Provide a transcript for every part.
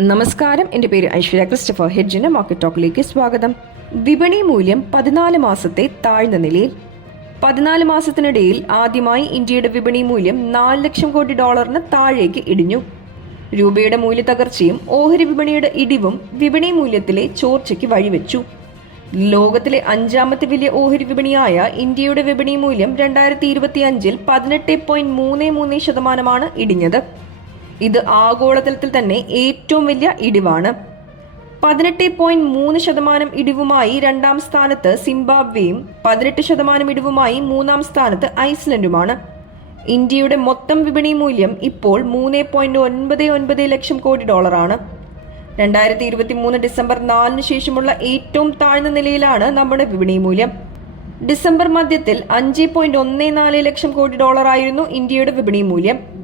നമസ്കാരം. എന്റെ പേര് ഐശ്വര്യ ക്രിസ്റ്റഫർ ഹെഡ്ജിന്റെ മാർക്കറ്റ് ടോക്കിലേക്ക് സ്വാഗതം. വിപണി മൂല്യം പതിനാല് മാസത്തെ താഴ്ന്ന നിലയിൽ. പതിനാല് മാസത്തിനിടയിൽ ആദ്യമായി ഇന്ത്യയുടെ വിപണി മൂല്യം നാല് ലക്ഷം കോടി ഡോളറിന് താഴേക്ക് ഇടിഞ്ഞു. രൂപയുടെ മൂല്യ തകർച്ചയും ഓഹരി വിപണിയുടെ ഇടിവും വിപണി മൂല്യത്തിലെ ചോർച്ചയ്ക്ക് വഴിവെച്ചു. ലോകത്തിലെ അഞ്ചാമത്തെ വലിയ ഓഹരി വിപണിയായ ഇന്ത്യയുടെ വിപണി മൂല്യം രണ്ടായിരത്തി ഇരുപത്തിയഞ്ചിൽ പതിനെട്ട് പോയിന്റ് മൂന്ന് മൂന്ന് ശതമാനമാണ് ഇടിഞ്ഞത്. ഇത് ആഗോളതലത്തിൽ തന്നെ ഏറ്റവും വലിയ ഇടിവാണ്. പതിനെട്ട് പോയിന്റ് മൂന്ന് ശതമാനം ഇടിവുമായി രണ്ടാം സ്ഥാനത്ത് സിംബാബ്വേയും പതിനെട്ട് ശതമാനം ഇടിവുമായി മൂന്നാം സ്ഥാനത്ത് ഐസ്ലൻഡുമാണ്. ഇന്ത്യയുടെ മൊത്തം വിപണി മൂല്യം ഇപ്പോൾ മൂന്ന് പോയിന്റ് ഒൻപത് ഒൻപത് ലക്ഷം കോടി ഡോളറാണ്. രണ്ടായിരത്തി ഇരുപത്തി മൂന്ന് ഡിസംബർ നാലിന് ശേഷമുള്ള ഏറ്റവും താഴ്ന്ന നിലയിലാണ് നമ്മുടെ വിപണി മൂല്യം. ഡിസംബർ മധ്യത്തിൽ അഞ്ച് പോയിന്റ് ഒന്ന് നാല് ലക്ഷം കോടി ഡോളറായിരുന്നു ഇന്ത്യയുടെ വിപണി മൂല്യം.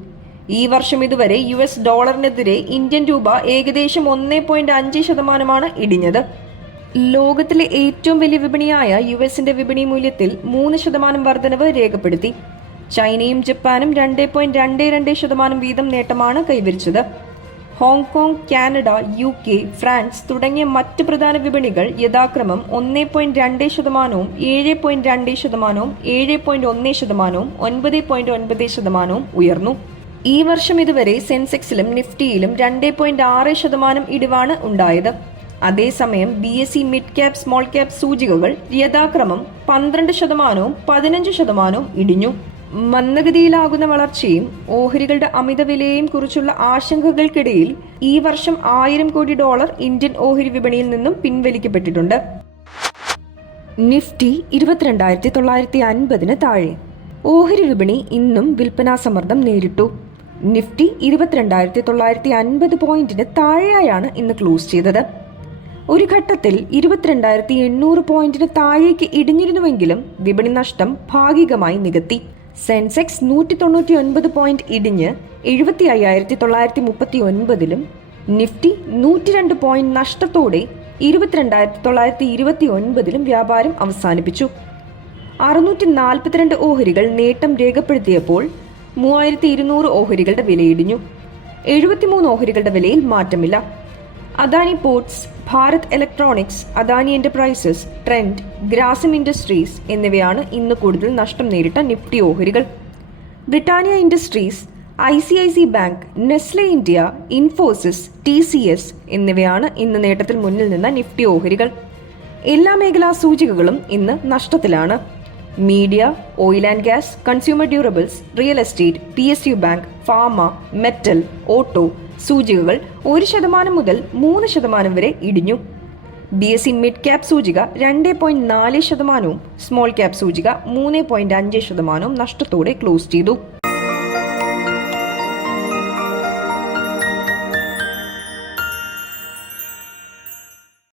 ഈ വർഷം ഇതുവരെ യു എസ് ഡോളറിനെതിരെ ഇന്ത്യൻ രൂപ ഏകദേശം ഒന്നേ പോയിന്റ് അഞ്ച് ശതമാനമാണ് ഇടിഞ്ഞത്. ലോകത്തിലെ ഏറ്റവും വലിയ വിപണിയായ യു എസിന്റെ വിപണി മൂല്യത്തിൽ മൂന്ന് ശതമാനം വർധനവ് രേഖപ്പെടുത്തി. ചൈനയും ജപ്പാനും രണ്ട് പോയിന്റ് രണ്ട് രണ്ട് ശതമാനം വീതം നേട്ടമാണ് കൈവരിച്ചത്. Hong Kong Canada U K France തുടങ്ങിയ മറ്റ് പ്രധാന വിപണികൾ യഥാക്രമം ഒന്ന് പോയിന്റ് രണ്ട് ശതമാനവും ഏഴ് പോയിന്റ് രണ്ട് ശതമാനവും ഏഴ് പോയിന്റ് ഒന്ന് ശതമാനവും ഒൻപത് പോയിന്റ് ഒൻപത് ശതമാനവും ഉയർന്നു. ഈ വർഷം ഇതുവരെ സെൻസെക്സിലും നിഫ്റ്റിയിലും രണ്ട് പോയിന്റ് ആറ് ശതമാനം ഇടിവാണ് ഉണ്ടായത്. അതേസമയം B S C mid cap small cap സൂചികകൾ യഥാക്രമം പന്ത്രണ്ട് ശതമാനവും പതിനഞ്ച് ശതമാനവും ഇടിഞ്ഞു. മന്ദഗതിയിലാകുന്ന വളർച്ചയും ഓഹരികളുടെ അമിത വിലയെയും കുറിച്ചുള്ള ആശങ്കകൾക്കിടയിൽ ഈ വർഷം ആയിരം കോടി ഡോളർ ഇന്ത്യൻ ഓഹരി വിപണിയിൽ നിന്നും പിൻവലിക്കപ്പെട്ടിട്ടുണ്ട്. നിഫ്റ്റി ഇരുപത്തിരണ്ടായിരത്തി തൊള്ളായിരത്തി അൻപതിന് താഴെ. ഓഹരി വിപണി ഇന്നും വിൽപ്പനാ സമ്മർദ്ദം നേരിട്ടു. നിഫ്റ്റി ഇരുപത്തിരണ്ടായിരത്തി തൊള്ളായിരത്തി അൻപത് പോയിന്റിന് താഴെയായാണ് ഇന്ന് ക്ലോസ് ചെയ്തത്. ഒരു ഘട്ടത്തിൽ ഇരുപത്തിരണ്ടായിരത്തി എണ്ണൂറ് പോയിന്റിന് താഴേക്ക് ഇടിഞ്ഞിരുന്നുവെങ്കിലും വിപണി നഷ്ടം ഭാഗികമായി നികത്തി. സെൻസെക്സ് നൂറ്റി തൊണ്ണൂറ്റി ഒൻപത് പോയിന്റ് ഇടിഞ്ഞ് എഴുപത്തി അയ്യായിരത്തി തൊള്ളായിരത്തി മുപ്പത്തി ഒൻപതിലും നിഫ്റ്റി നൂറ്റി രണ്ട് പോയിന്റ് നഷ്ടത്തോടെ ഇരുപത്തിരണ്ടായിരത്തി തൊള്ളായിരത്തി ഇരുപത്തി ഒൻപതിലും വ്യാപാരം അവസാനിപ്പിച്ചു. അറുന്നൂറ്റി നാൽപ്പത്തിരണ്ട് ഓഹരികൾ നേട്ടം രേഖപ്പെടുത്തിയപ്പോൾ മൂവായിരത്തി ഇരുന്നൂറ് ഓഹരികളുടെ വിലയിടിഞ്ഞു. എഴുപത്തിമൂന്ന് ഓഹരികളുടെ വിലയിൽ മാറ്റമില്ല. Adani ports Bharat electronics Adani enterprises Trent Grasim industries എന്നിവയാണ് ഇന്ന് കൂടുതൽ നഷ്ടം നേരിട്ട നിഫ്റ്റി ഓഹരികൾ. Britannia industries I C I C bank Nestle India Infosys T C S എന്നിവയാണ് ഇന്ന് നേട്ടത്തിൽ മുന്നിൽ നിന്ന നിഫ്റ്റി ഓഹരികൾ. എല്ലാ മേഖലാ സൂചികകളും ഇന്ന് നഷ്ടത്തിലാണ്. Media oil and gas consumer durables real estate P S U bank pharma metal auto സൂചികകൾ ഒരു ശതമാനം മുതൽ മൂന്ന് ശതമാനം വരെ ഇടിഞ്ഞു. B S C mid cap സൂചിക രണ്ട് പോയിന്റ് നാല് ശതമാനവും സ്മോൾ ക്യാപ് സൂചിക മൂന്ന് പോയിന്റ് അഞ്ച് ശതമാനവും നഷ്ടത്തോടെ ക്ലോസ് ചെയ്തു.